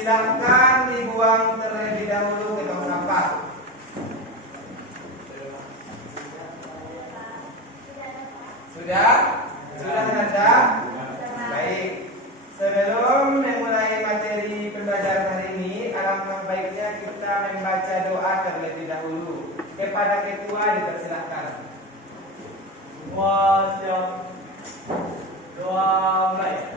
Silakan dibuang terlebih dahulu ke tong sampah. Sudah? Sudah Nanda? Baik. Sebelum memulai materi pembelajaran hari ini, alangkah baiknya kita membaca doa terlebih dahulu. Kepada ketua dipersilahkan. Semua siap. Doa mulai.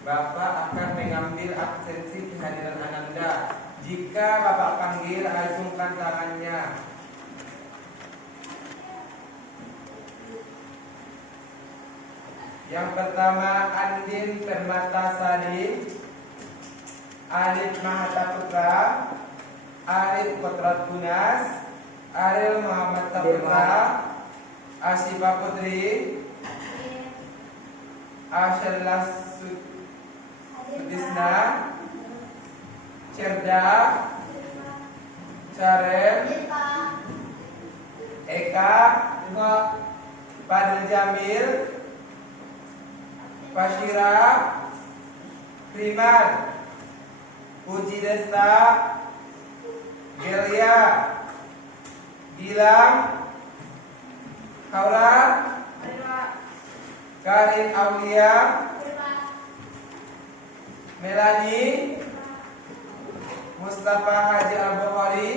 Bapak akan mengambil absensi kehadiran Ananda. Jika Bapak panggil, acungkan tangannya. Yang pertama, Andin Permatasari, Alif Mahataputra, Alif Kotrat Gunas, Ariel Muhammad Saputra, Asyifa Putri, Ashelas Sudisna, Cerda, Caren, Eka, Fadil Jamil, Fashira, Priman, Puji Desta, Gelia, Gilang, Kaurat, Karin Aulia, Melani, Mustafa Haji Al-Bukhari,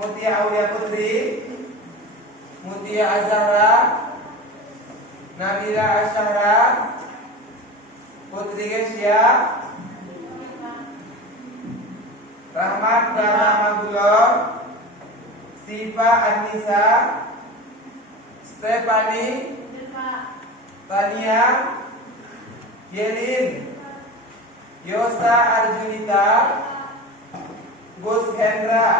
Mutia Aulia Putri, Mutia Azhara, Nabila Asyara, Putri Gesya, Rahmat Rahmatullah, Siva Anissa, Stefani, Tania, Yelin, Yosa Arjunita, Gus Hendra.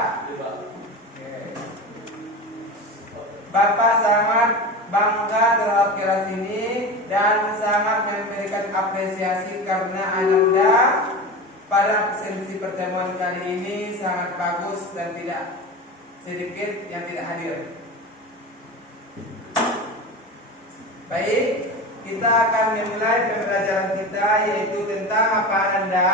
Bapak sangat bangga terhadap kelas ini dan sangat memberikan apresiasi karena Ananda pada absensi pertemuan kali ini sangat bagus dan tidak sedikit yang tidak hadir. Baik, kita akan memulai pembelajaran kita, yaitu tentang apa Ananda?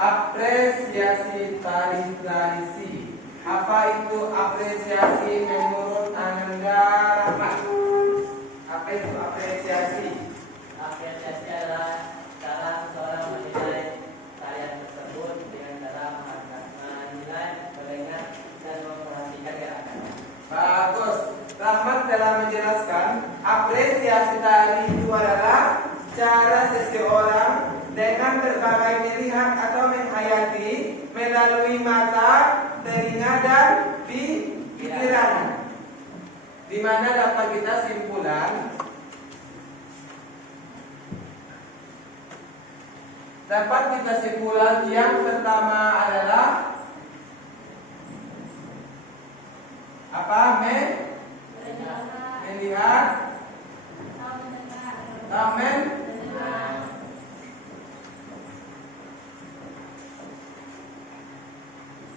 Apresiasi tradisi. Apa itu apresiasi menurut Ananda Rahmat? Apa itu apresiasi? Apresiasi adalah cara seseorang menilai tarian tersebut dengan cara menilai, mendengar, dan memperhatikan gerakan. Bagus. Rahmat telah menjelaskan apresiasi tari itu adalah cara seseorang dengan berbagai melihat atau menghayati melalui mata, telinga, dan pikiran. Di mana dapat kita simpulkan yang pertama adalah apa? Melihat,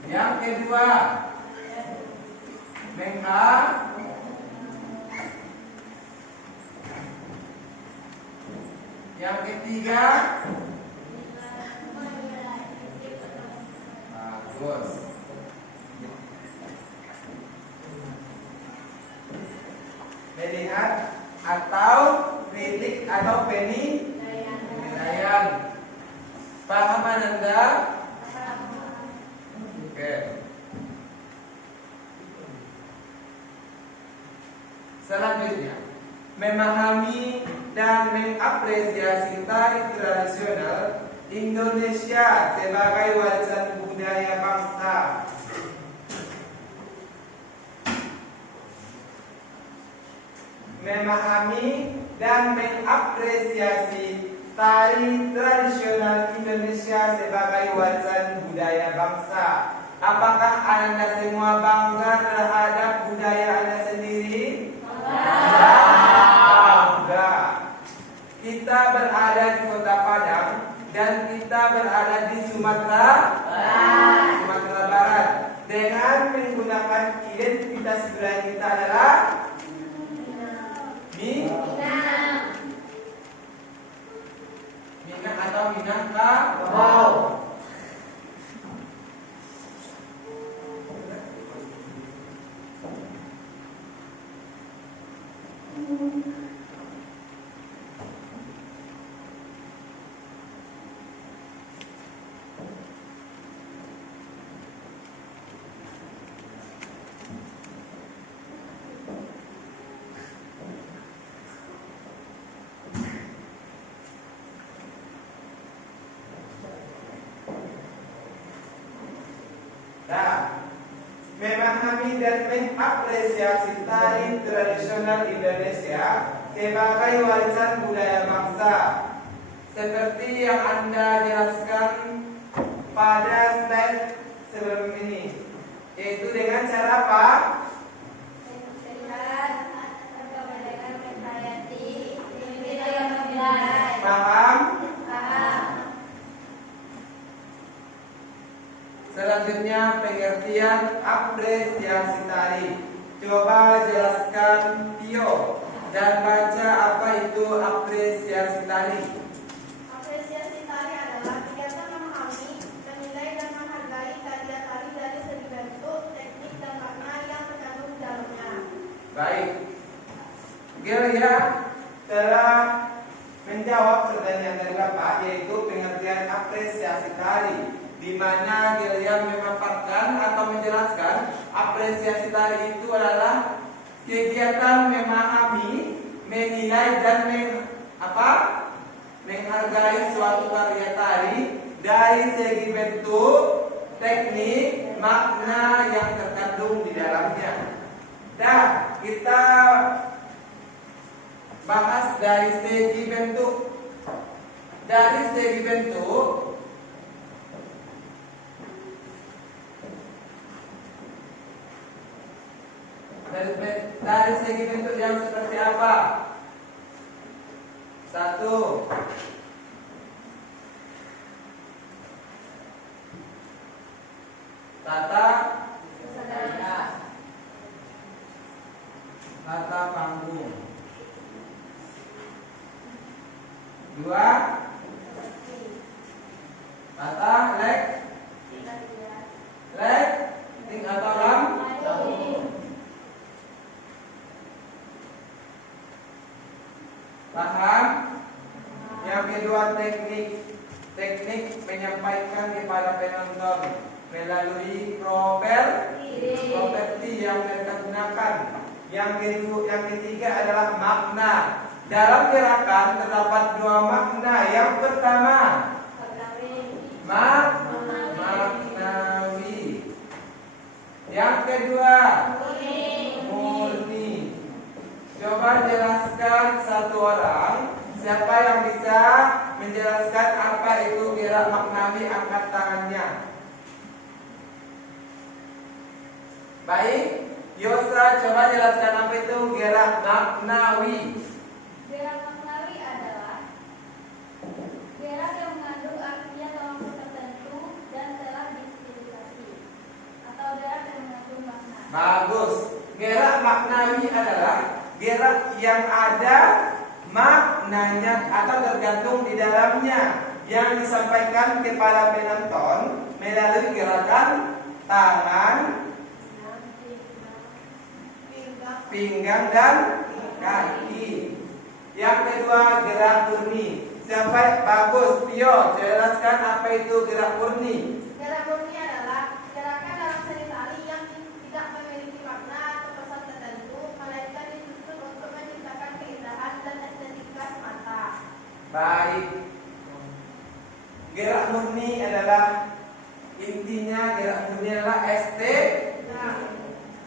yang kedua yang ketiga bagus. Melihat atau kritik atau penilaian. Paham Ananda? Oke. Selanjutnya, memahami dan mengapresiasi tari tradisional Indonesia sebagai warisan budaya bangsa. Memahami dan mengapresiasi tari tradisional Indonesia sebagai warisan budaya bangsa. Apakah Anda semua bangga terhadap budaya Anda sendiri? Bangga. Kita berada di Kota Padang dan kita berada di Sumatera Barat. Dengan menggunakan identitas budaya kita adalah Minang atau Minangkabau. Memahami dan mengapresiasi tari tradisional Indonesia sebagai warisan budaya bangsa. Seperti yang Anda jelaskan pada slide sebelum ini, yaitu dengan cara apa? Paham? Selanjutnya, pengertian apresiasi tari. Coba jelaskan Tio dan baca apa itu apresiasi tari. Apresiasi tari adalah kegiatan memahami, menilai dan menghargai tarian tari dari segi bentuk, teknik dan makna yang terkandung di dalamnya. Baik, Gelia telah menjawab pertanyaan dari Bapak, yaitu pengertian apresiasi tari, di mana Gelia memaparkan atau menjelaskan apresiasi tari itu adalah kegiatan memahami, menilai dan menghargai suatu karya tari dari segi bentuk, teknik, makna yang terkandung di dalamnya. Dan kita bahas dari segi bentuk. Dari segi bentuk, dari segi bentuk yang seperti apa? Satu, tata panggung. Dua, tata lighting atau lampu. Paham? Yang kedua, teknik menyampaikan kepada penonton melalui properti yang mereka gunakan. Yang ketiga adalah makna. Dalam gerakan terdapat dua makna. Yang pertama, maknawi. Yang kedua, murni. Coba jelaskan satu orang. Siapa yang bisa menjelaskan apa itu gerak maknawi? Angkat tangannya. Baik, Yosra, coba jelaskan apa itu gerak maknawi. Gerak maknawi adalah gerak yang mengandung artinya dalam tertentu dan telah disterilisasi, atau gerak yang mengandung makna. Bagus. Gerak maknawi adalah gerak yang ada maknanya atau tergantung di dalamnya, yang disampaikan kepada penonton melalui gerakan tangan, pinggang dan kaki. Yang kedua, gerak murni. Siapa? Bagus, Tio, jelaskan apa itu gerak murni. Gerak murni adalah gerakan dalam seni tari yang tidak memiliki makna atau pesan tertentu, melainkan disusun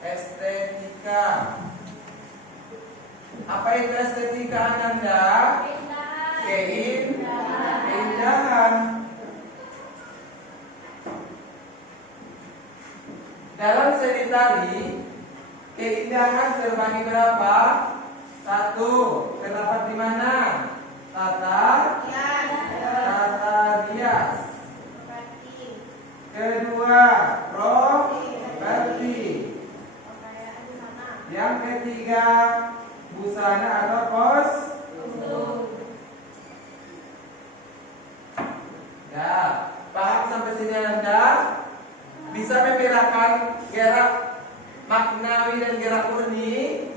estetika. Apa itu estetika Ananda? Keindahan. Dalam seni tari, keindahan terbagi berapa? 1. Terdapat di mana? Tata rias. Kedua, properti. Yang ketiga, busana atau kostum. Ya, paham sampai sini Anda? Bisa membedakan gerak maknawi dan gerak murni?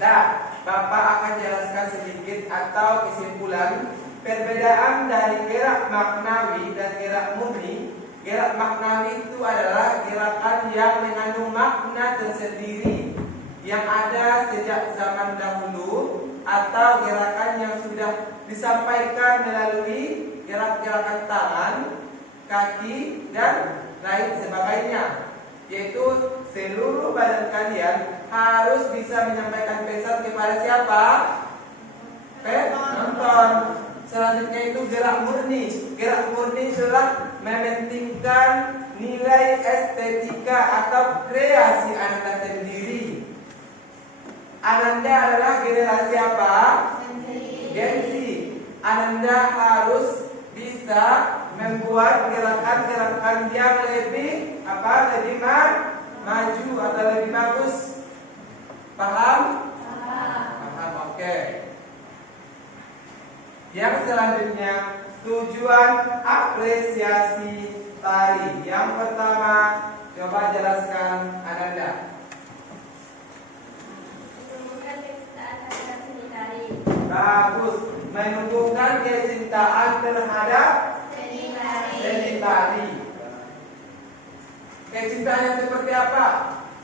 Nah, Bapak akan jelaskan sedikit atau kesimpulan perbedaan dari gerak maknawi dan gerak murni. Gerak maknawi itu adalah gerakan yang mengandung makna tersendiri yang ada sejak zaman dahulu, atau gerakan yang sudah disampaikan melalui gerak-gerakan tangan, kaki, dan lain sebagainya. Yaitu seluruh badan kalian harus bisa menyampaikan pesan kepada siapa? Penonton. Selanjutnya itu gerak murni. Gerak murni adalah mementingkan nilai estetika atau kreasi Ananda sendiri. Ananda adalah generasi apa? Gen Z. Ananda harus bisa membuat gerakan-gerakan yang lebih maju atau lebih bagus. Paham? Paham, oke. Yang selanjutnya, tujuan apresiasi tari. Yang pertama, coba jelaskan Ananda. Bagus, menumbuhkan kecintaan terhadap seni tari. Kecintaan yang seperti apa?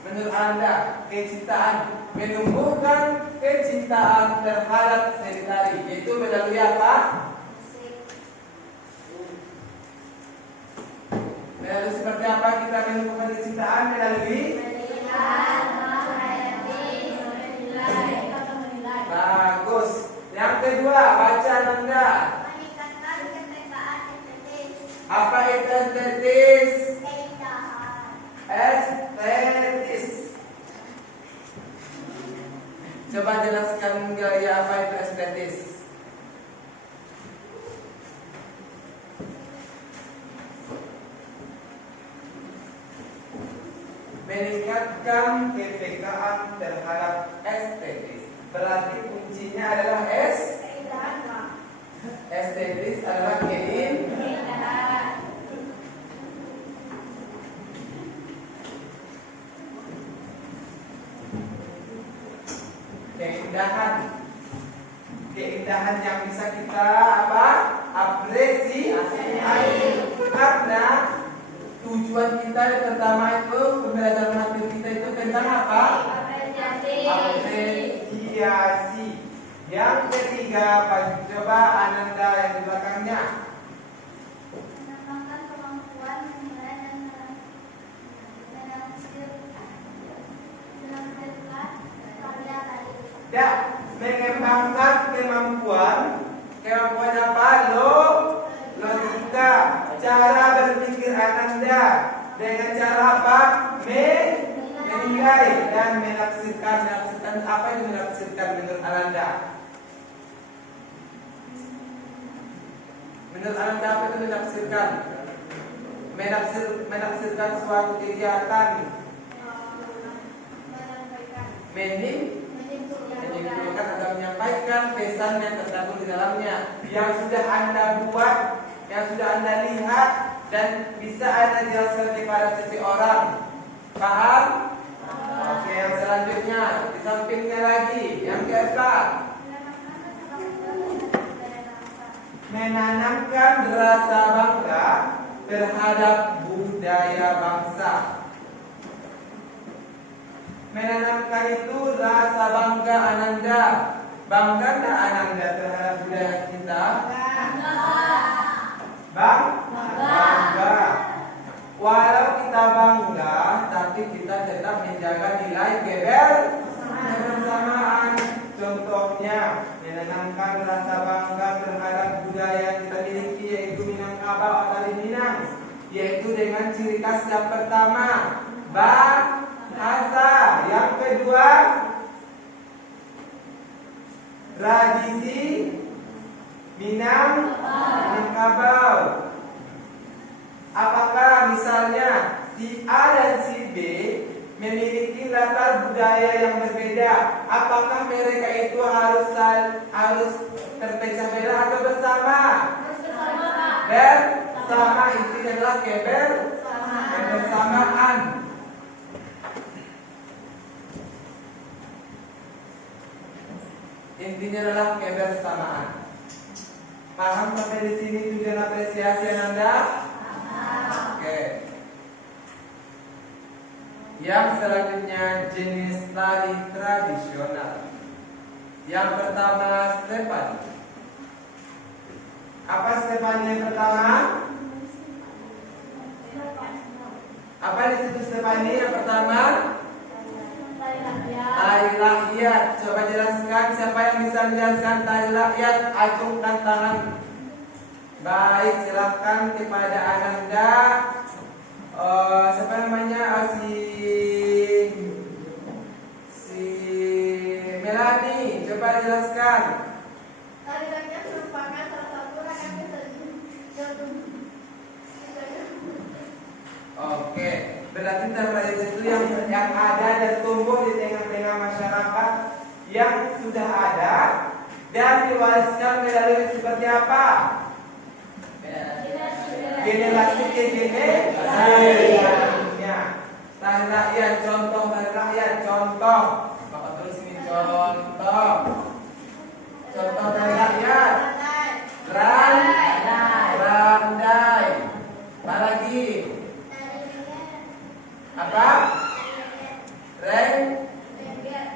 Menurut Anda, kecintaan menumbuhkan kecintaan terhadap seni tari, yaitu melalui apa? Melalui seperti apa kita menumbuhkan kecintaan? Melalui bagus. Yang kedua, baca Anda. Apa itu estetis? Estetis. Coba jelaskan gaya apa itu estetis. Meningkatkan kepekaan terhadap estetis. Berarti kuncinya adalah estetis adalah keindahan. Keindahan yang bisa kita apresiasi. Karena tujuan kita yang pertama itu pembelajaran materi kita itu tentang apa? Apresiasi. Yang ketiga, coba Ananda yang di belakangnya. Menambahkan kemampuan menilai dan menafsirkan karya tadi. Ya, mengembangkan kemampuan apa? Logika, cara berpikir Ananda dengan cara apa? Menilai dan menafsirkan. Apa yang menafsirkan menurut Ananda? Menurut Anda apa itu menafsirkan? Menafsirkan suatu kegiatan. Menyimpulkan atau menyampaikan pesan yang terkandung di dalamnya, yang sudah Anda buat, yang sudah Anda lihat, dan bisa Anda jelaskan kepada seseorang. Paham? Oke, yang selanjutnya di sampingnya lagi, yang keempat, menanamkan rasa bangga terhadap budaya bangsa. Menanamkan itu rasa bangga Ananda. Bangga tak Ananda terhadap budaya kita? Bangga. walau kita bangga, tapi kita tetap menjaga nilai kebersamaan. Contohnya, menanamkan rasa bangga terhadap budaya yang kita miliki, yaitu Minangkabau atau Minang, yaitu dengan ciri khas yang pertama, bahasa. Yang kedua, tradisi Minangkabau. Apakah misalnya si A dan si B memiliki latar budaya yang berbeda? Apakah mereka itu harus terpecah belah atau bersama? Bersama, itu adalah kebersamaan. Intinya adalah kebersamaan. Paham sampai di sini tujuan apresiasi Anda? Oke. Yang selanjutnya jenis tari tradisional. Yang pertama Stefani. Apa Stefani yang pertama? Apa disebut Stefani yang pertama? Tari rakyat. Coba jelaskan, siapa yang bisa menjelaskan tari rakyat? Acungkan tangan. Baik, silakan kepada Ananda. Siapa namanya? Si Melani. Coba jelaskan. Tari rakyat merupakan salah satu rangkaian kesenian Oke, berarti tari itu yang ada dan tumbuh di tengah-tengah masyarakat yang sudah ada dan diwariskan melalui seperti apa? Generasi ke generasi. Tari rakyat, contoh tari rakyat, contoh. Bapak tulis ini contoh. Contoh tari rakyat. Randai. Apa lagi? Apa? Rengger.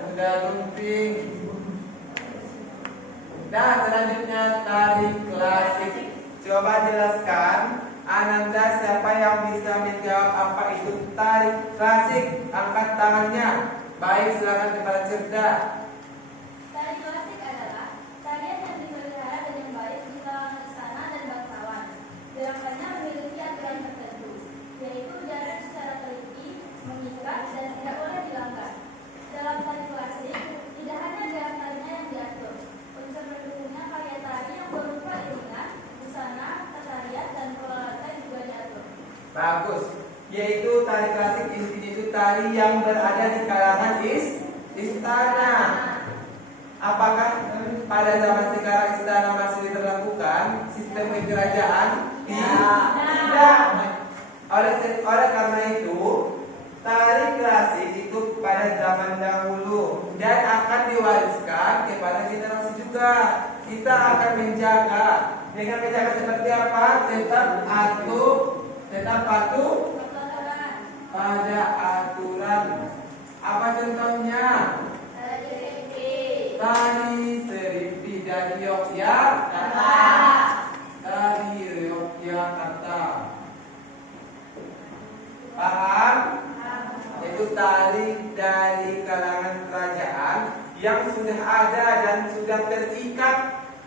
Kuda lumping. Nah, selanjutnya tari klasik. Coba jelaskan, Ananda, siapa yang bisa menjawab apa itu tari klasik? Angkat tangannya. Baik, silakan kepada cerda. Tari klasik adalah tarian yang dipelihara dengan baik di kalangan istana dan bangsawan. Gerakannya memiliki aturan tertentu, yaitu jarak secara teliti, mengikat, dan tidak boleh dilanggar. Dalam tari klasik, tidak hanya gerakan tarinya yang diatur. Unsur pendukungnya karya tari yang berupa iringan, busana, tarian, dan olahraga juga diatur. Bagus. Yaitu tari klasik intinya itu tari yang berada di kalangan istana. Apakah pada zaman sekarang istana masih diberlakukan sistem kekerajaan? Tidak. Oleh karena itu, tari klasik itu pada zaman dahulu dan akan diwariskan kepada generasi juga. Kita akan menjaga. Dengan menjaga seperti apa? Tetap patuh pada aturan. Apa contohnya? Tari Seriti dari Yogyakarta. Paham? Itu tari dari kalangan kerajaan yang sudah ada dan sudah terikat,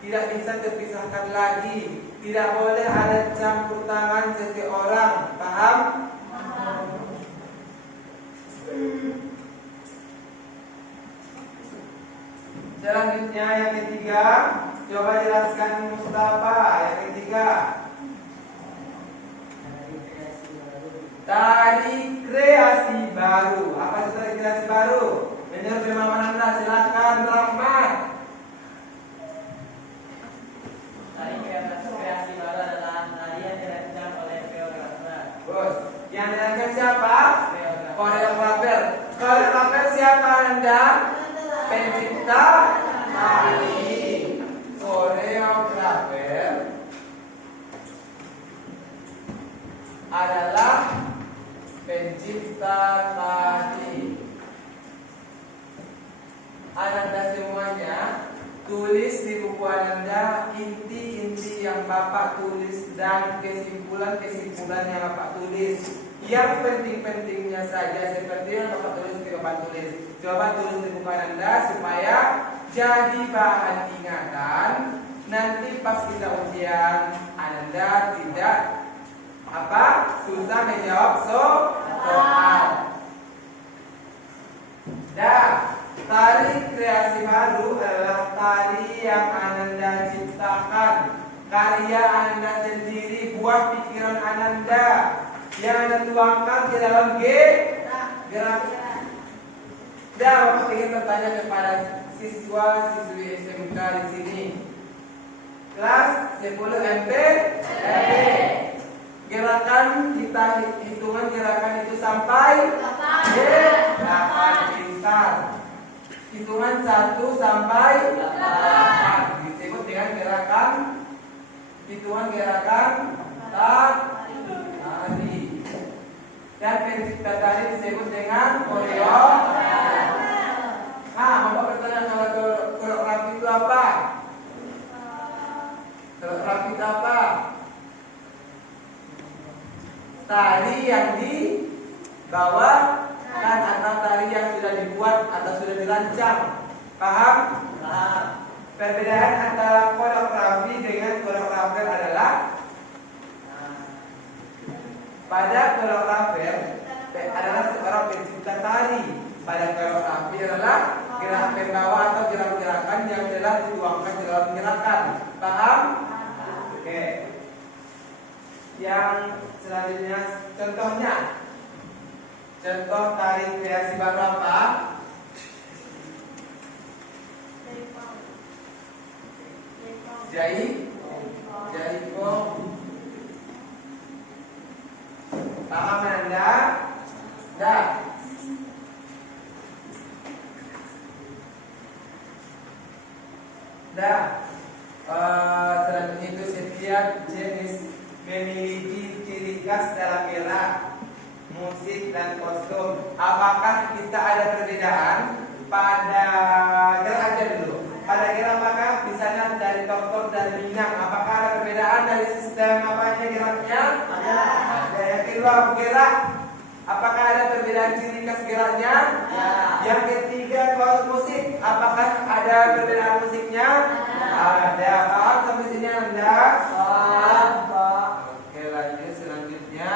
tidak bisa terpisahkan lagi. Tidak boleh ada campur tangan seseorang. Paham? Selanjutnya yang ketiga, coba jelaskan Mustafa. Yang ketiga, tari kreasi baru. Apa itu tari kreasi baru? Menurut pemahaman Anda, silakan Rahmat. Tari kreasi baru adalah tari yang dirancang oleh koreografer. Bos, yang dirancang siapa? Koreografer. Koreografer siapa Anda? Pencipta tari. Koreografer adalah pencipta tari. Ananda semuanya tulis di buku Ananda yang Bapak tulis dan kesimpulan-kesimpulan yang Bapak tulis. Yang penting-pentingnya saja seperti yang Bapak tulis di Bapak tulis. Coba tulis di buku Anda supaya jadi bahan ingatan. Nanti pas kita ujian Anda tidak susah menjawab soal. Dan tari kreasi baru adalah tari yang Ananda ciptakan, karya Ananda sendiri, buat pikiran Ananda yang Anda tuangkan ke dalam gerak. Dan Bapak ingin bertanya kepada siswa-siswi SMK di sini, kelas 10 MP. Gerakan kita hitungan gerakan itu sampai 8 pintar. Hitungan 1 sampai 8 disebut dengan gerakan hitungan gerakan tari. Dan pencipta tari disebut dengan koreografi. Bapak bertanya kalau koreografi itu apa? Koreografi itu apa? Tari yang dibawakan atau tari yang sudah dibuat atau sudah dirancang. Paham? Perbedaan antara koreografi dengan koreografer adalah pada koreografer adalah seorang pencipta tari. Pada koreografi adalah gerak pembawa atau gerak-gerakan yang telah dituangkan dalam gerakan. Paham? Oke. Yang selanjutnya contoh tari kreasi baru apa? Jaipong. Paham Anda? Selanjutnya itu setiap jenis memiliki ciri khas dalam gerak, musik dan kostum. Apakah kita ada perbedaan pada gerak aja dulu? Pada gerak maka misalnya dari dokter dan Minang, apakah ada perbedaan dari sistem geraknya? Ada. Yang kedua gerak, apakah ada perbedaan ciri khas geraknya? Yang ketiga musik, apakah ada perbedaan musiknya? Ada. Paham sampai sini Anda? Oke, lanjut selanjutnya.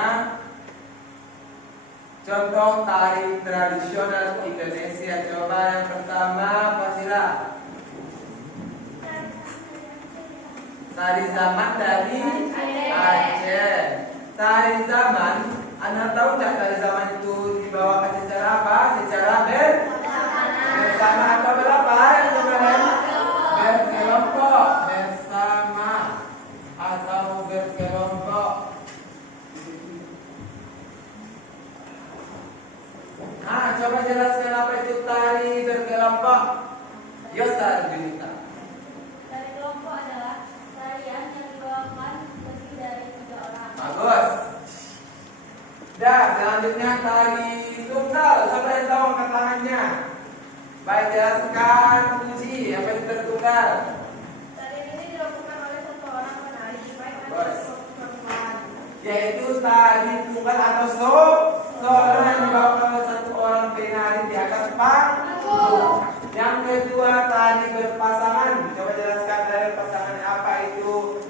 Contoh tari tradisional Indonesia. Coba yang pertama, Fasila. Tari zaman dari Aceh. Tari zaman, Anda tahu nggak tari zaman itu dibawakan secara apa? Secara bersama atau berapa? Yang kemarin berkelompok, bersama atau berkelompok. Coba jelaskan apa itu tari berkelompok. Yosa Junita. Tari kelompok adalah tarian yang dibawakan lebih dari 3 orang. Bagus. Dan selanjutnya tari tunggal. Siapa yang tahu angkat tangannya? Baik, jelaskan kunci apa itu tertunggal. Tari ini dilakukan oleh 1 orang penari, baik Bagus. perempuan. Yaitu tari tunggal atau solo yang dibawakan oleh 1 orang penari di atas panggung. Yang kedua tari berpasangan. Coba jelaskan tari berpasangan apa itu?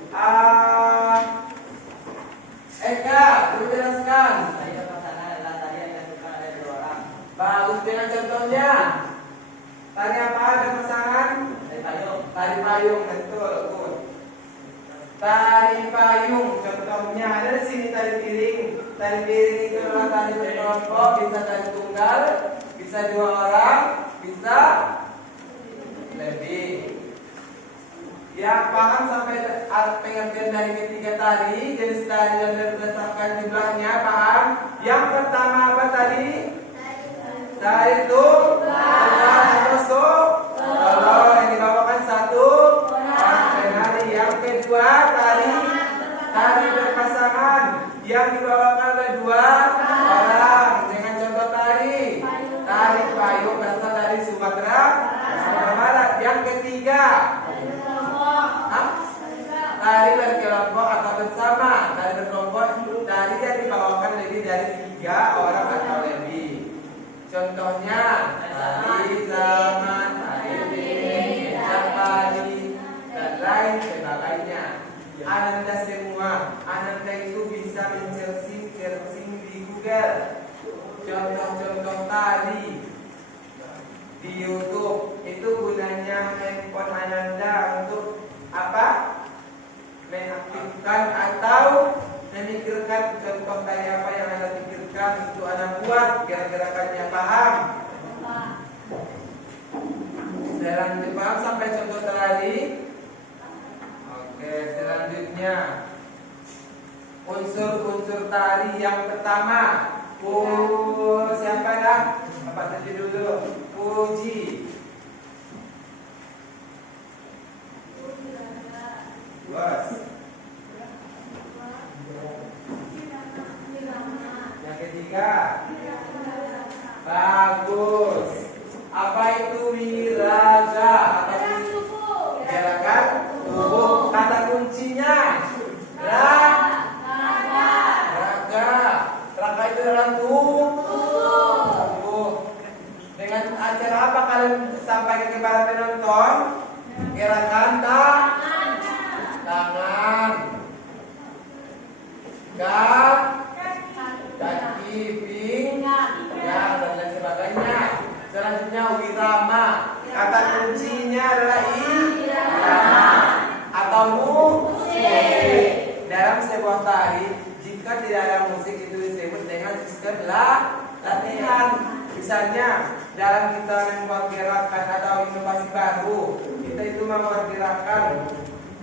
Eka, coba jelaskan. Tari berpasangan adalah tari yang dilakukan oleh 2 orang. Bagus, dengan contohnya. Tari apa berpasangan? Tari payung, betul. Good. Tari payung, contohnya ada di sini tari piring. Tari piring itu adalah tari berkelompok, bisa tari tunggal, bisa 2 orang, bisa lebih. Ya, paham sampai pengertian dari ketiga tari, jenis tari dan berdasarkan jumlahnya, paham? Yang pertama apa tadi? Tari tunggal atau solo yang dibawakan 1 orang penari. Yang kedua tari berpasangan yang dibawakan oleh 2 orang. Dengan contoh tari payung berasal dari Sumatera Barat. Yang ketiga Tari berkelompok atau bersama. Tari berkelompok, tari yang dibawakan lebih dari 3 orang atau lebih. Contohnya, tari zaman, tari ini, tari, dan lain sebagainya. Ananda semua, Ananda itu bisa searching di Google. Contoh-contoh tari di YouTube. Itu gunanya handphone Ananda untuk apa? Mengaktifkan atau memikirkan contoh tari apa yang Anda pikirkan untuk Anda buat gerakannya paham. Selanjutnya paham sampai contoh tadi. Oke, selanjutnya unsur-unsur tari yang pertama. Siapa dah? Apa tadi dulu? Puji. Bos. Yang ketiga. Bagus. Apa itu wiraga? Gerakan tubuh. Kata kuncinya raga. Raga itu dalam tubuh. Dengan acara apa kalian sampaikan kepada penonton? Gerakan tangan, kaki, pinggang, dan lain sebagainya. Selanjutnya wirama. Kata kuncinya adalah irama atau musik. Dalam sebuah tari, jika tidak ada musik itu disebut dengan sistem latihan. Misalnya dalam kita membuat gerakan atau inovasi baru, kita itu membuat gerakan.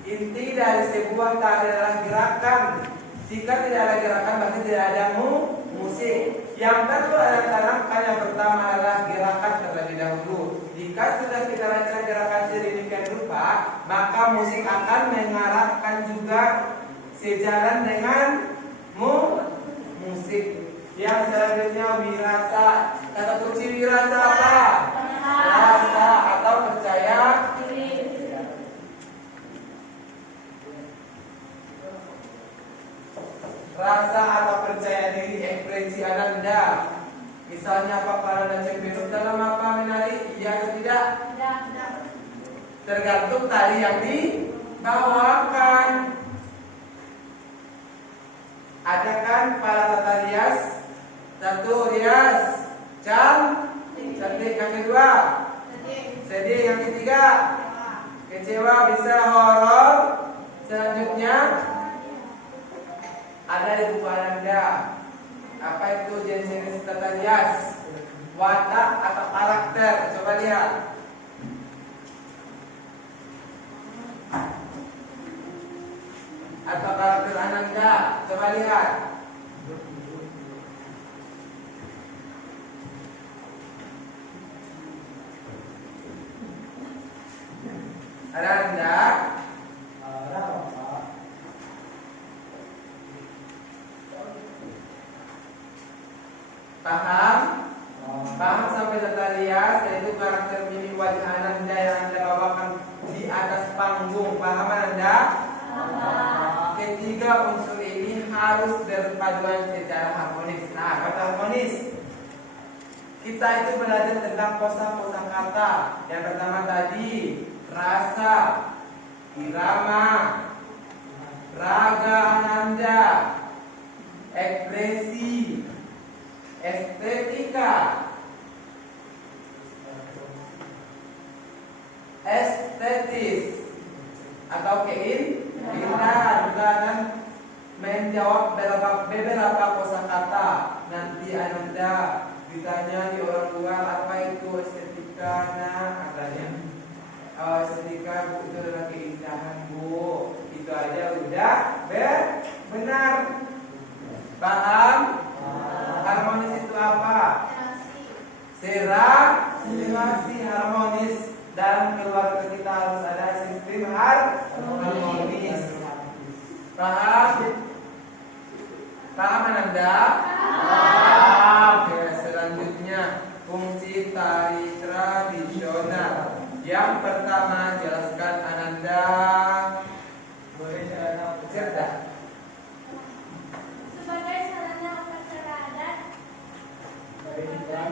Inti dari sebuah tari adalah gerakan. Jika tidak ada gerakan, berarti tidak ada musik. Yang perlu Anda tanamkan yang pertama adalah gerakan terlebih dahulu. Jika sudah kita lancar gerakan sedemikian rupa, maka musik akan mengarahkan juga sejalan dengan musik. Yang selanjutnya wirasa. Kata kunci wirasa apa? Rasa atau percaya diri. Rasa atau percaya diri ekspresi Ananda. Misalnya apakah Ananda cemberut dalam apa menari? Iya atau tidak? Tidak. Tergantung tari yang dibawakan. Ada kan para tata rias? Satu rias cantik. Yang kedua sedih. Yang ketiga kecewa, bisa horor. Selanjutnya ada di buku Ananda. Apa itu jenis tata rias? Watak atau karakter? Coba lihat. Atau karakter Ananda? Coba lihat. Ada Anda? Paham? Paham sampai tata rias, yaitu karakter mimik wajah Ananda yang Anda bawakan di atas panggung. Paham Ananda? Ketiga unsur ini harus berpaduan secara harmonis. Nah, kata harmonis, kita itu belajar tentang kosa-kosa kata. Yang pertama tadi rasa, irama, raga Ananda, ekspresi, estetika, estetis atau keindahan dan menjawab beberapa kosakata. Nanti Ananda ditanya di orang luar apa itu estetika, nah katanya estetika Bu itu adalah keindahan Bu. Itu aja udah benar. Paham? Harmonis itu apa? Serasi harmonis. Dalam keluarga kita harus ada sistem harmonis. Paham? Paham Ananda? Paham. Oke, selanjutnya fungsi tari tradisional. Yang pertama jelaskan Ananda. cerdas. Sebagai sarana upacara adat, sebagai hiburan,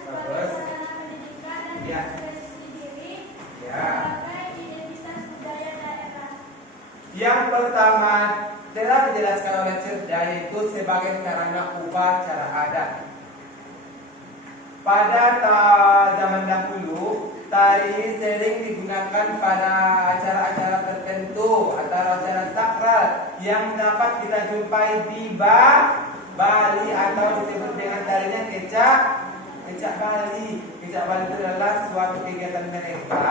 sebagai Bagus. sarana pendidikan dan Ya. ekspresi diri, Ya. sebagai identitas budaya daerah. Yang pertama telah dijelaskan oleh Cerda, yaitu sebagai sarana upacara adat. Pada zaman dahulu, tari sering digunakan pada acara-acara tertentu atau acara sakral yang dapat kita jumpai di Bali, atau disebut dengan tarinya kecak Bali. Kecak Bali itu adalah suatu kegiatan mereka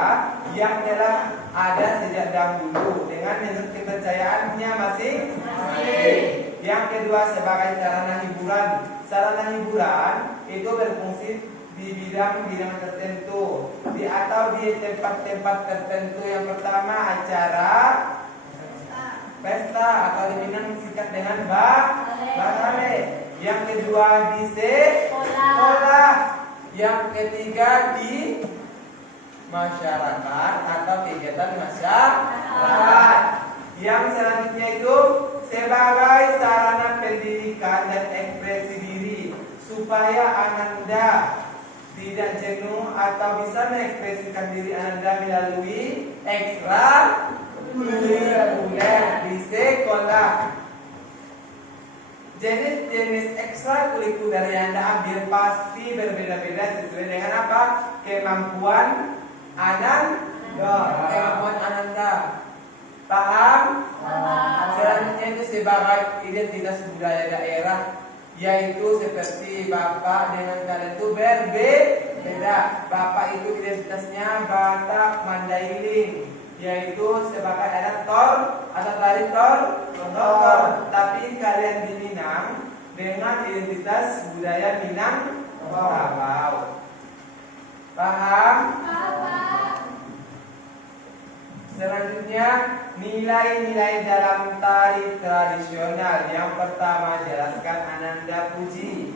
yang telah ada sejak dahulu dengan menurut kepercayaannya masing-masing. Yang kedua, sebagai sarana hiburan. Sarana hiburan itu berfungsi di bidang-bidang tertentu, atau di tempat-tempat tertentu. Yang pertama, acara pesta atau di Minang sikat dengan balale. Yang kedua, di sekolah. Yang ketiga, di masyarakat atau kegiatan masyarakat. Yang selanjutnya itu sebagai sarana pendidikan dan ekspresi diri, supaya Ananda tidak jenuh atau bisa mengekspresikan diri Ananda melalui ekstrakurikuler di sekolah. Jenis-jenis ekstrakurikuler yang Anda ambil pasti berbeda-beda sesuai dengan apa? Kemampuan Ananda. Paham? Selanjutnya itu sebagai identitas budaya daerah, yaitu seperti Bapak dengan kalian itu berbeda. Bapak itu identitasnya Batak Mandailing, yaitu sebagai adat tor atau tari tor. Tapi kalian di Minang dengan identitas budaya Minangkabau. Paham? Selanjutnya, nilai-nilai dalam tari tradisional. Yang pertama, jelaskan Ananda Puji.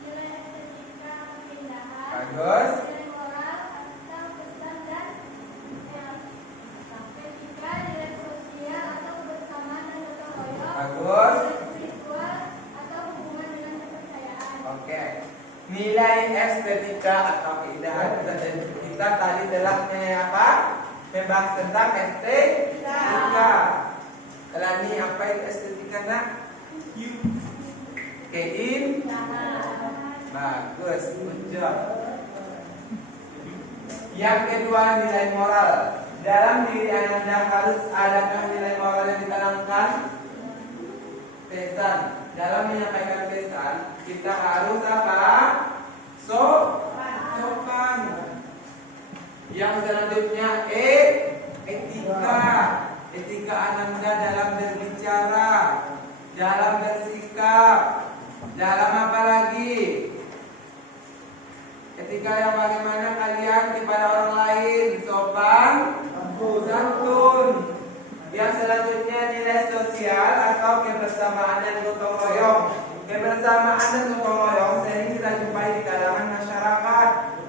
Nilai estetika keindahan, Bagus. nilai moral atau pesan dan etika, nilai sosial atau kebersamaan dan gotong royong, Bagus. nilai spiritual atau hubungan dengan kepercayaan. Oke. Nilai estetika atau keindahan. Kita tadi telah membahas tentang estetika. Kelani apa itu estetika, nak? Bagus, good job. Yang kedua, nilai moral. Dalam diri Ananda harus adakah nilai moral yang ditanamkan? Pesan. Dalam menyampaikan pesan, kita harus apa? Sopan. Yang selanjutnya, etika. Etika Ananda dalam berbicara, dalam bersikap, dalam apa lagi? Etika yang bagaimana kalian kepada orang lain, sopan, santun. Yang selanjutnya, nilai sosial atau kebersamaan dan gotong royong. Kebersamaan dan gotong royong sering kita jumpai di kalangan masyarakat,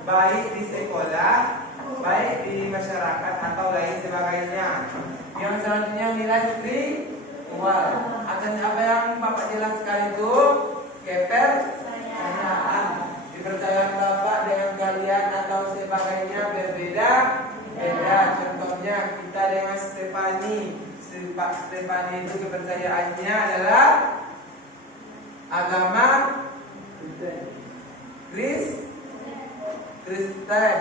baik di sekolah, baik di masyarakat atau lain sebagainya. Yang selanjutnya, nilai spiritual. Apa yang Bapak jelaskan itu kepercayaan. Kepercayaan Bapak dengan kalian atau sebagainya berbeda. Contohnya kita dengan Pak Stefani itu kepercayaannya adalah agama Kristen,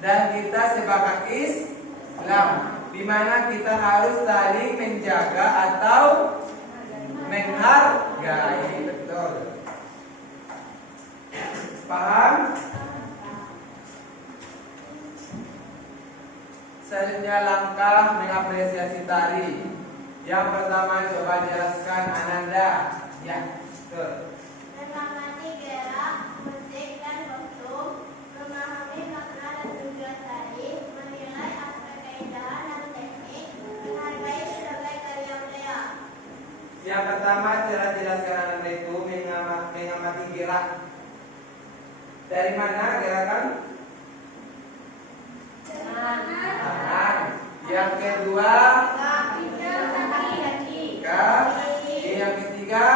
dan kita sebagai Islam, di mana kita harus saling menjaga atau menghargai. Betul. Paham? Selanjutnya, langkah mengapresiasi tari. Yang pertama, coba jelaskan Ananda. Ya, betul. Mengamati gerak, musik, dan kostum, memahami makna dan tujuan tari, menilai aspek keindahan dan teknik, menghargai sebagai karya budaya. Yang pertama, cara jelaskan Ananda itu mengamati gerak. Dari mana gerakan? Yang kedua yang ketiga tiga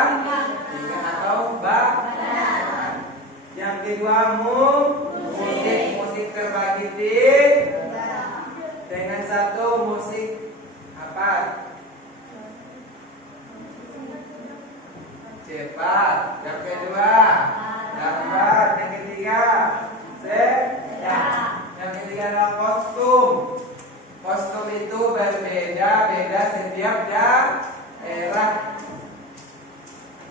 atau yang kedua musik terbagi dengan satu musik apa? Cepat. Yang kedua lambat. Yang ketiga yang ketiga adalah kostum. Kostum itu berbeda-beda setiap daerah.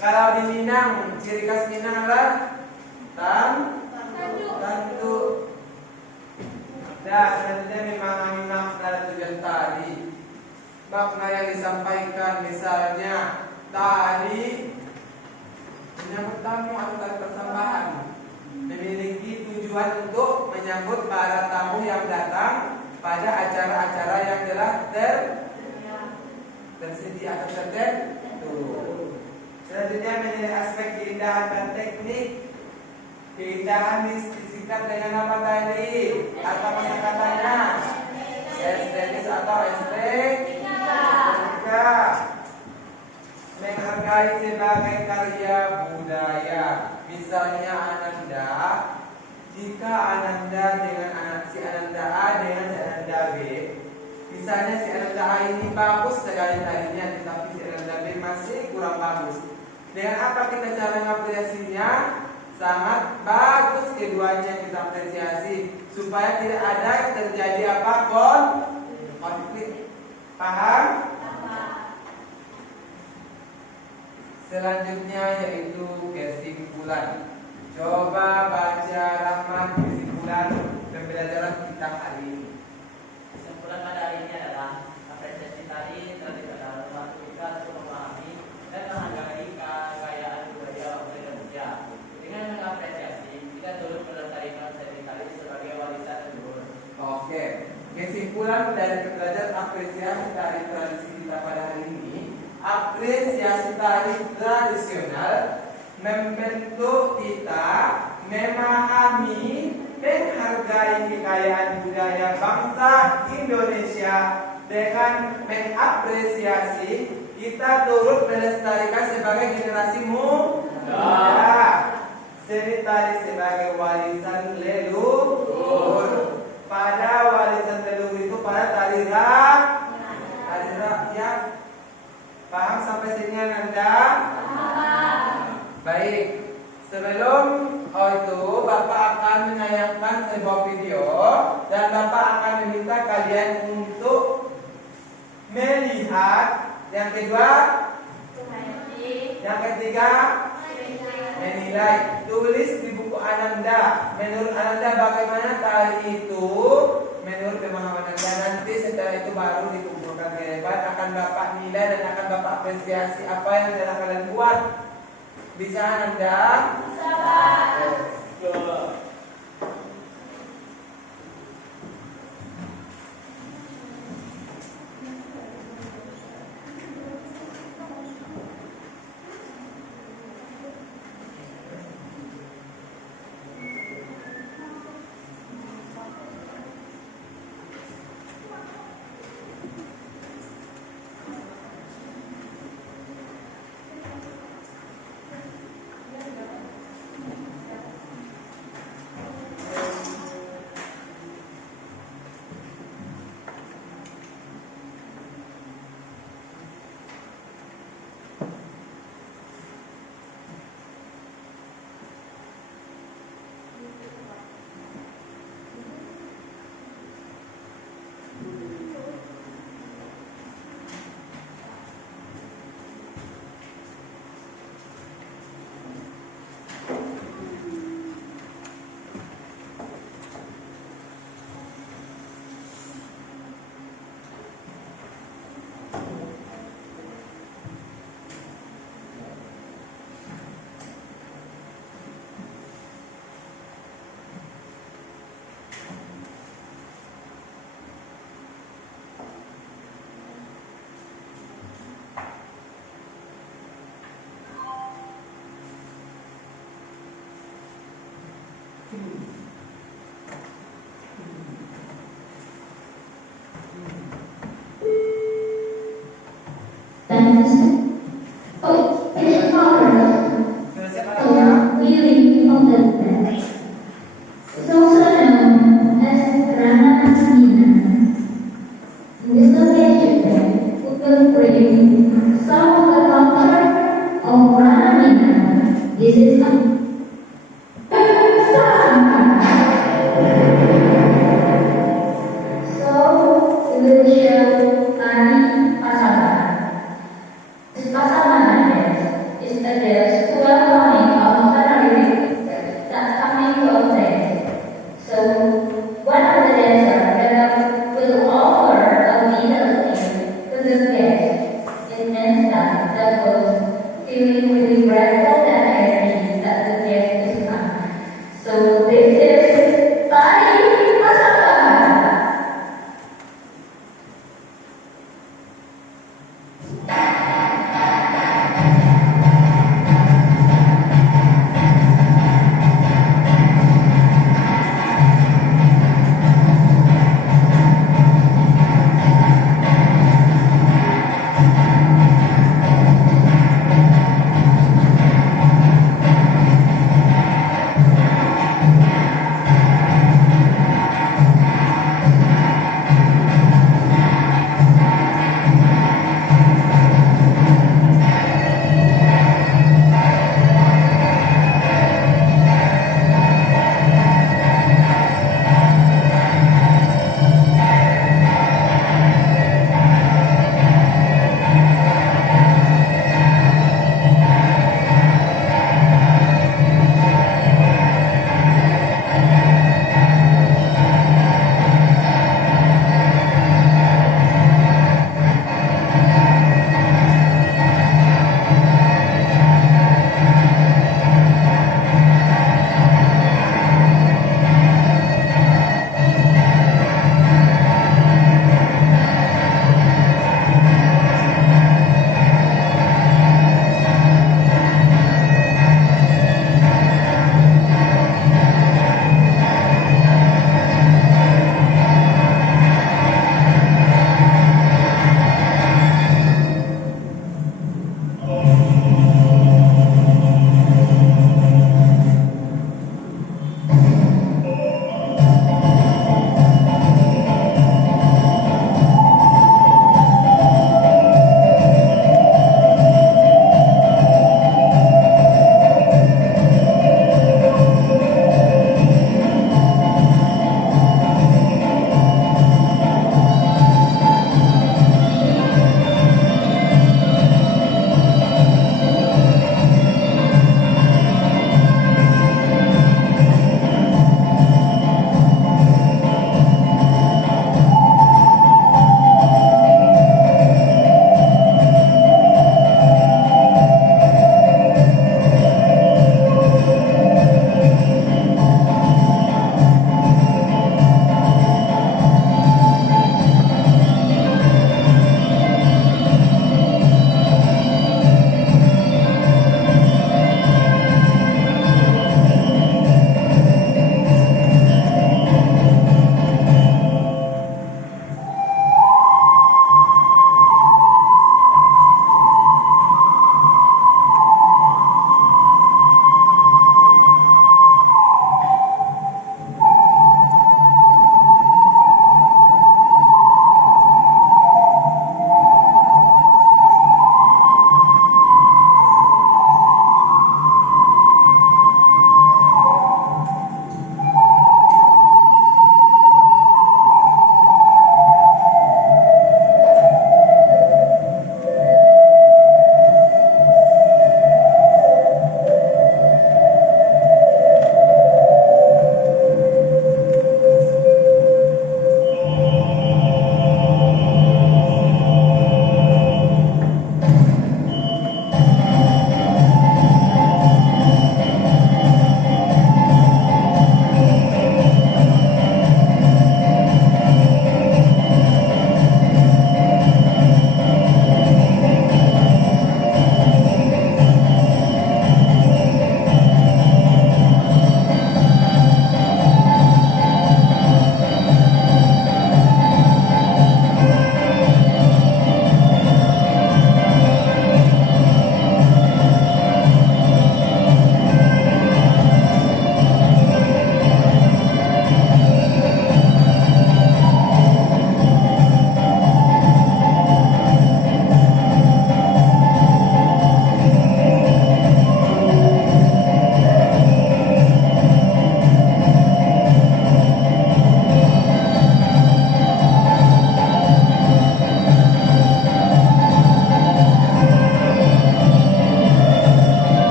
Kalau di Minang, ciri khas Minang adalah tandu. Dan selanjutnya memang pada tujuan tadi. Makna yang disampaikan misalnya tadi menyambut tamu atau tali persambahan memiliki tujuan untuk menyambut para tamu yang datang pada acara-acara yang telah tersedia atau tertentu. Selanjutnya mengenai aspek keindahan dan teknik. Keindahan disingkat dengan apa tadi? Apa kata-katanya? Estetis atau estetika. Menghargai sebagai karya budaya. Misalnya Ananda, jika Ananda dengan si Ananda A dengan si Ananda B, misalnya si Ananda A ini bagus sekali tarinya, tetapi si Ananda B masih kurang bagus. Dengan apa kita cara mengapresiasinya? Sangat bagus keduanya kita apresiasi supaya tidak ada terjadi apa konflik. Paham? Selanjutnya yaitu kesimpulan. Coba baca Rahmat kesimpulan pembelajaran kita hari ini. Kesimpulan pada hari ini adalah apresiasi tadi terlibat dalam membantu kita untuk memahami dan menghargai kekayaan budaya bangsa Indonesia. Dengan mengapresiasi, kita turut melestarikan seni tari sebagai warisan leluhur. Oke, kesimpulan dari pembelajaran apresiasi tari tradisi kita pada hari ini. Apresiasi tari tradisional membentuk kita memahami, menghargai kekayaan budaya bangsa Indonesia. Dengan mengapresiasi, kita turut melestarikan sebagai generasi muda. Seni tari sebagai warisan leluhur. Pada warisan leluhur itu pada tari rakyat. Paham sampai sini Anda? Baik. Sebelum itu Bapak akan menayangkan sebuah video dan Bapak akan meminta kalian untuk melihat. Yang kedua, yang ketiga, menilai. Tulis di buku Ananda. Menurut Ananda bagaimana tari itu? Menurut pemahaman Anda. Nanti setelah itu baru dikumpulkan ke depan. Akan Bapak nilai dan akan Bapak apresiasi apa yang telah kalian buat. Bisa Ananda? Bisa Pak. Oh, it's color. Sudah siap anak-anak? Weaving of the text. It's also known as Rana Mina. In this location, we will bring some of the culture of Rana Mina. This is so we will show Tari Pasada.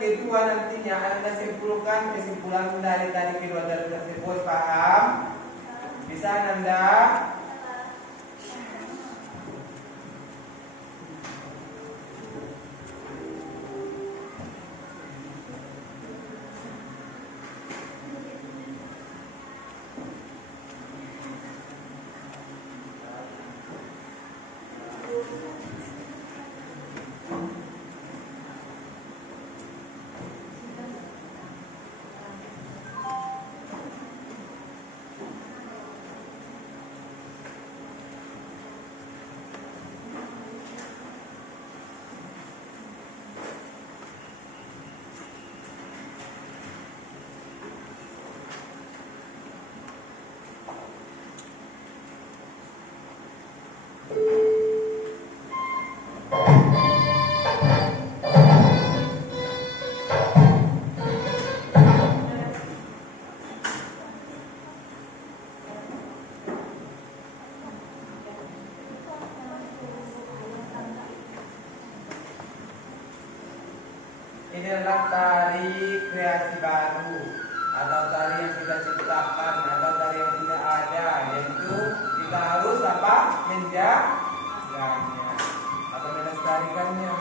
kedua nantinya Anda simpulkan kesimpulan dari tadi kedua dalil tersebut. Paham? Bisa Anda? Ini adalah tari kreasi baru atau tari yang kita ciptakan atau tari yang tidak ada, yaitu kita harus apa? Menjaganya atau melestarikannya.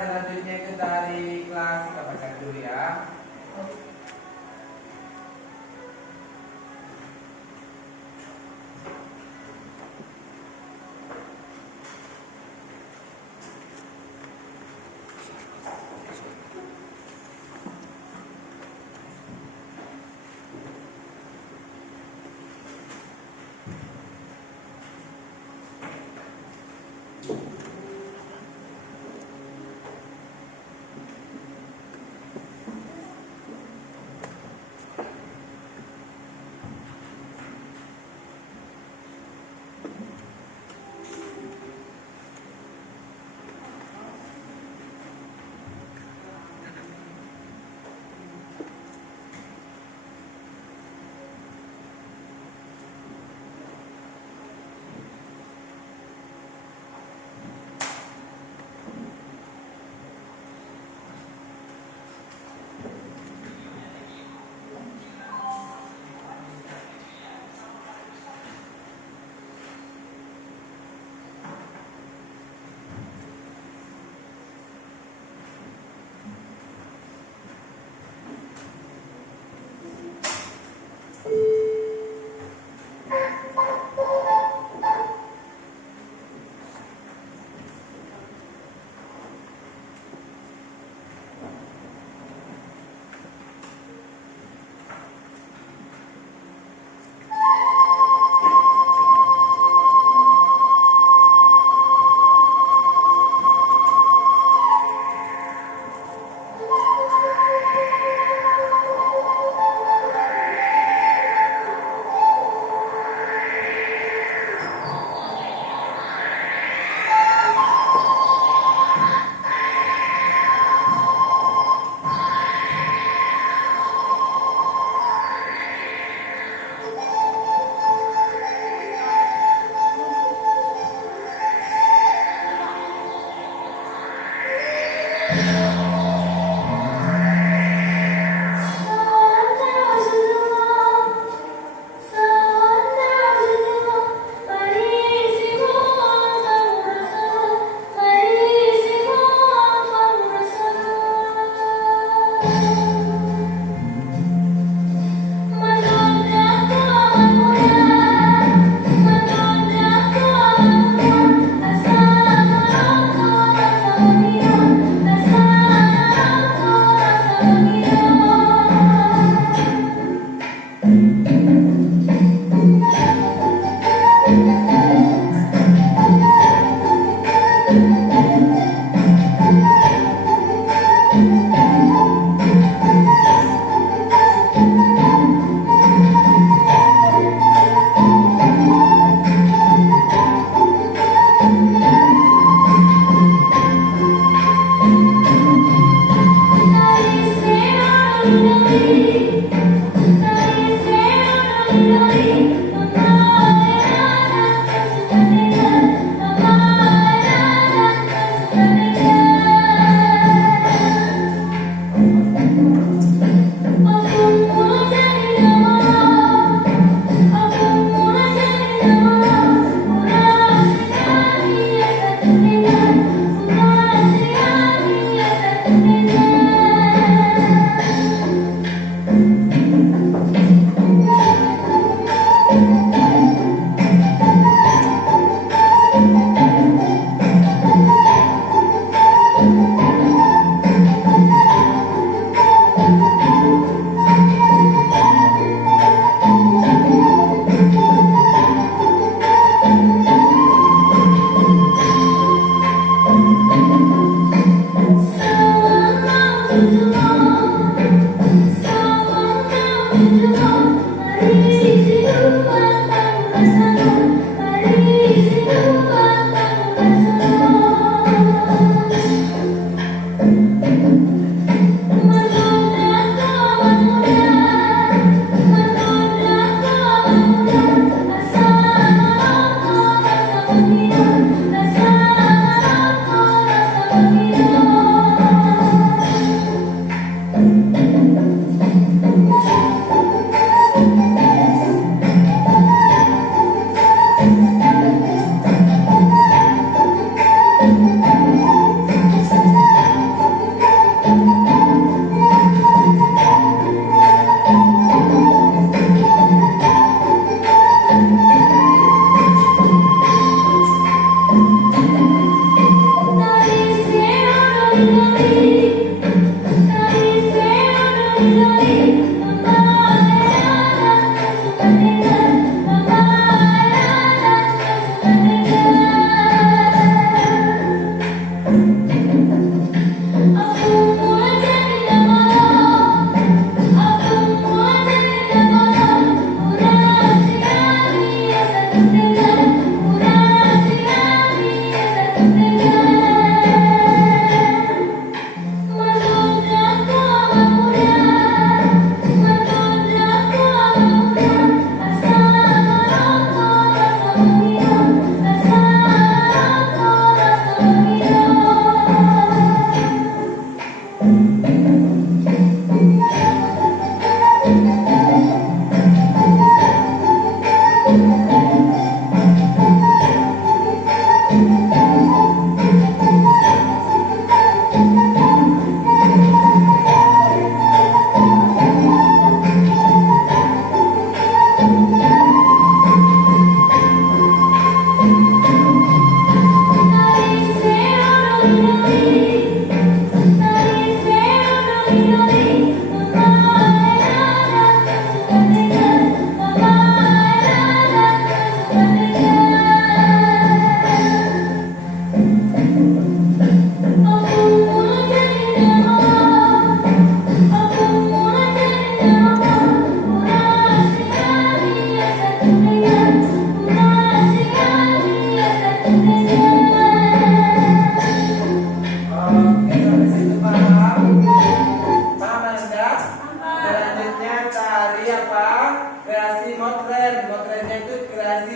selanjutnya itu dari kelas kita baca dulu ya.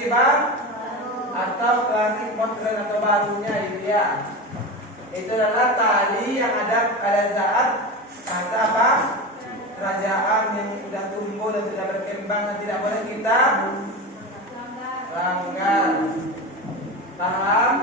tradisi bang atau klasik modern atau barunya itu ya. Itu adalah tali yang ada pada saat masa apa? Kerajaan yang sudah tumbuh dan sudah berkembang dan tidak boleh kita langgar. Paham?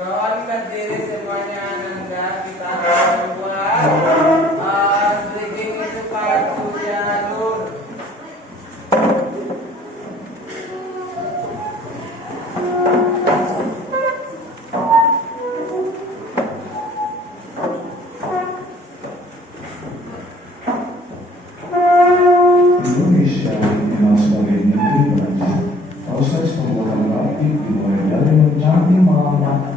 Kawan berdiri semuanya Ananda, kita akan membuat sedikit sepatu jalur. Indonesia dikenal sebagai negeri beras. Proses pembuatan batik dimulai dari mencari malamat.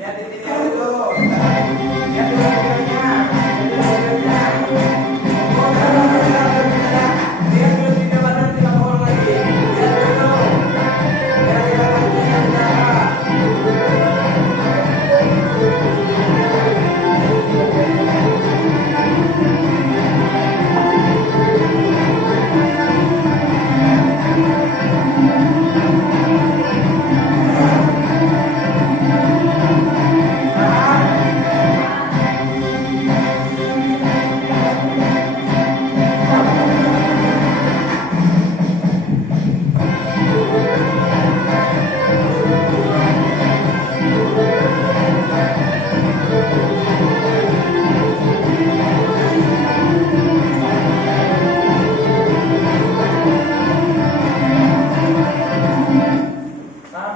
Lihat di video dulu. Lihat di videonya. Lihat dulu video badan tidak bohong lagi. Lihat dulu. Lihat videonya.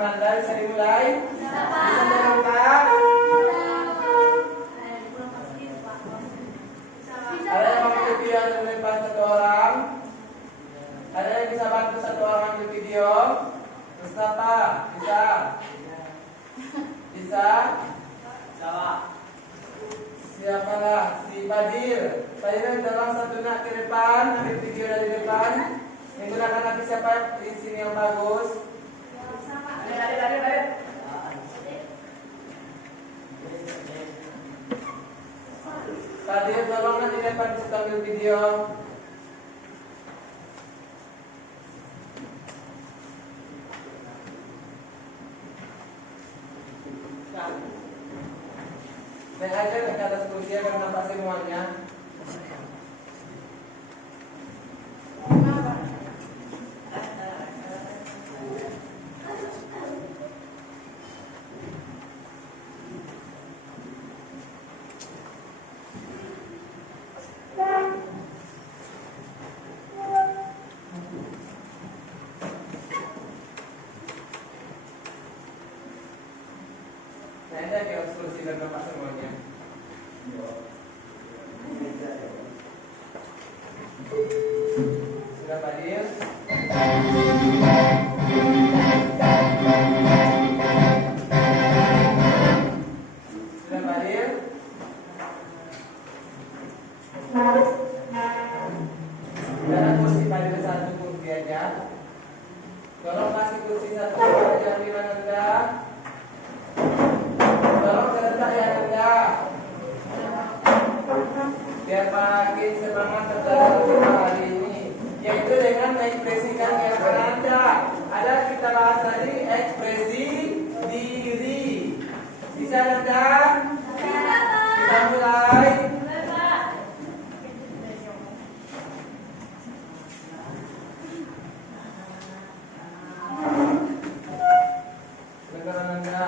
Nanda bisa dimulai? Bisa terangkan? Ada yang mau ambil video dan lempar satu orang? Ada yang bisa bantu satu orang ambil video? Mustafa, bisa? Bisa? Siapa lah? Si Fadil. Fadil tolong satu nak ke depan, ambil video dari depan. Yang gunakan nanti siapa di sini yang bagus? Fadil tolong nanti depan situ ambil video. Naik aja ke atas kursi agar nampak semuanya. Naik aja ke atas kursi agar nampak semuanya. Sudah Fadil? Sudah Fadil? Jangan kursi Fadil satu kursi aja. Tolong kasih kursi satu aja di Nanda. Tolong serentak ya Nanda. Biar makin semangat terhadap kita hari ini, yaitu dengan mengekspresikan keyakinan Anda. Ada kita bahas tadi ekspresi diri. Bisa Nanda? Kita mulai. Sebentar Nanda.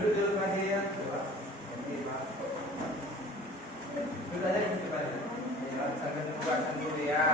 Duduk Fadil. Coba. Oke, Pak. Duduk aja di situ Fadil. Ya, sambil tunggu Hasan dulu ya.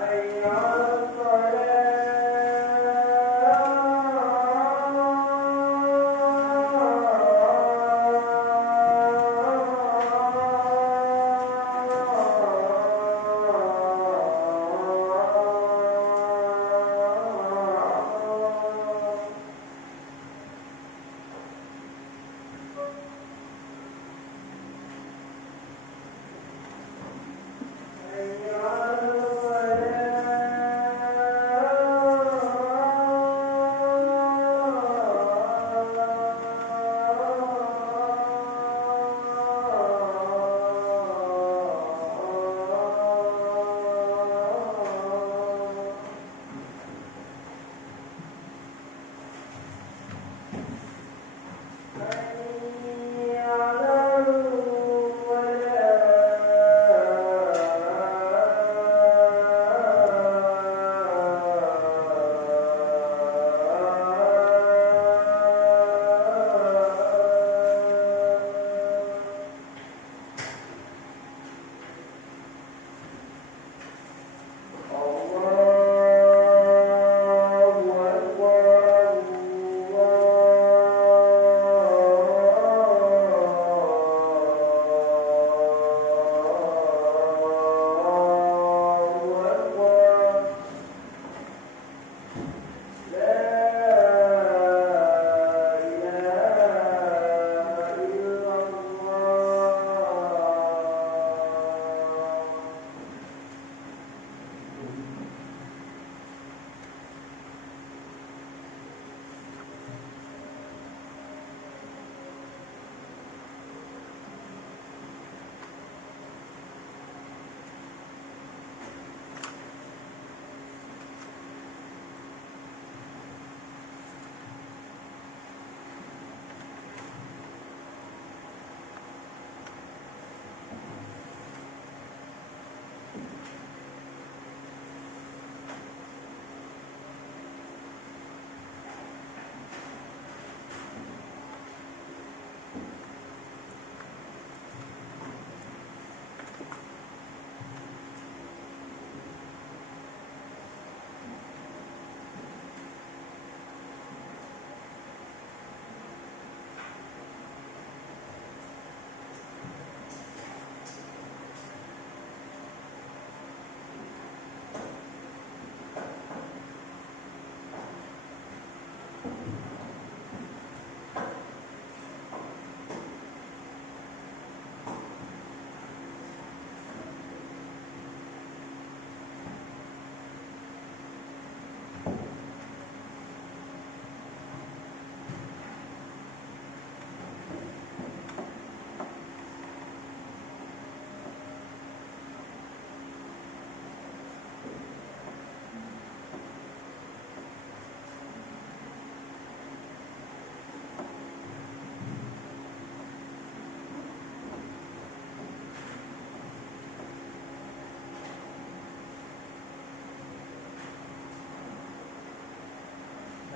حي على الصلاة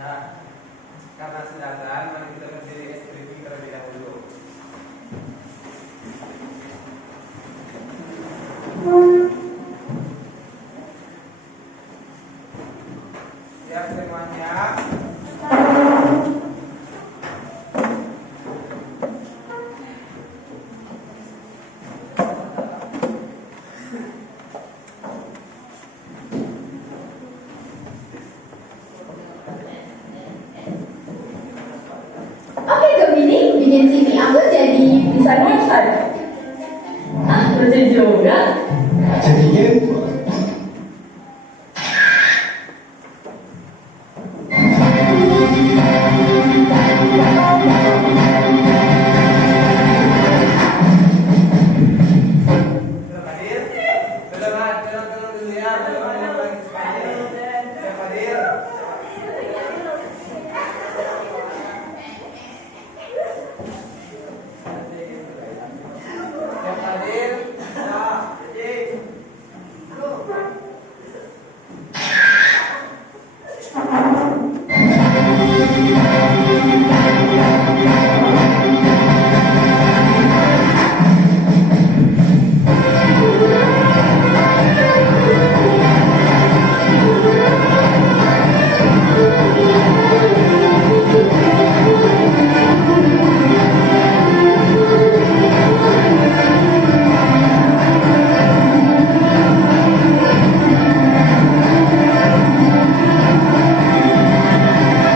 Nah, karena sedangkan, mari kita berdiri SPP terlebih dahulu. Siap semuanya. Oke Gemini, bikin sini aku jadi desain website. Ah, lucu juga. Jadi bikin. Belum hadir? Belum dulu ya. Belum lagi hadir. Siap hadir? Siap hadir? Nah, jadi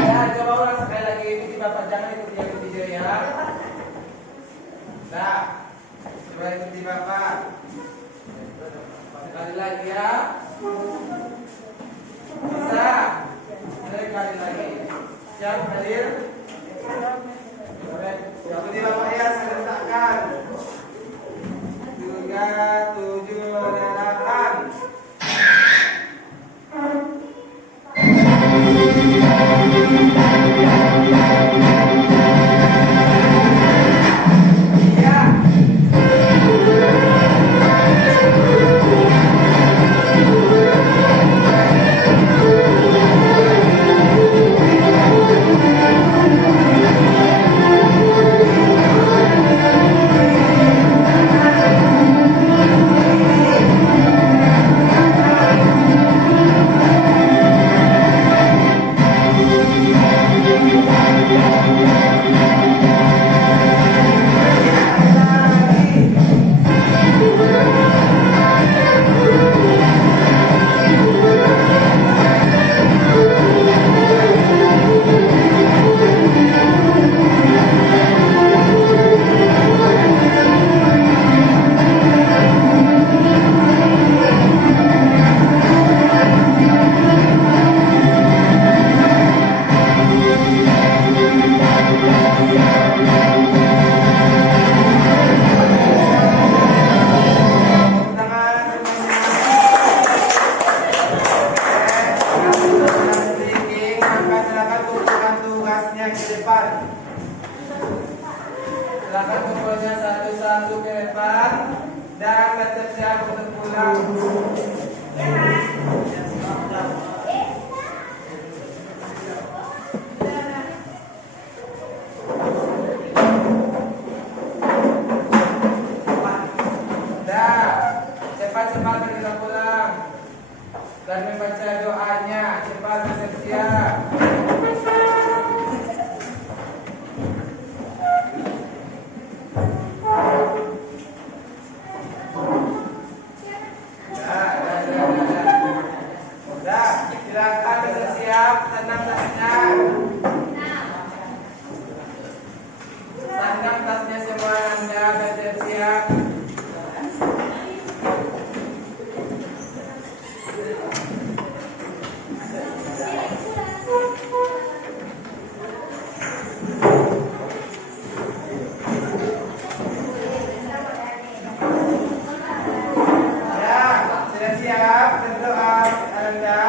ya, coba ulang sekali lagi. Ikuti Bapak, jangan ikuti yang video ya. Nah, coba ikuti Bapak. Sekali lagi ya. Bisa. Sekali lagi. Siap hadir? Ikuti Bapak ya, saya letakkan. 3, 7, 8. Iya. Silakan kumpulnya satu-satu ke depan dan bersiap untuk pulang. Dah, cepat-cepat kita pulang dan membaca doanya. Cepat bersiap. Silakan bersiap, tenang tasnya. Sandang tasnya semua Anda bersiap. Ya, sudah siap berdoa Anda.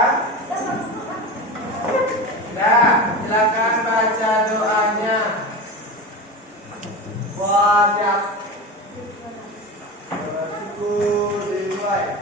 Nah, silakan baca doanya. Wajib. Bersyukur dimulai.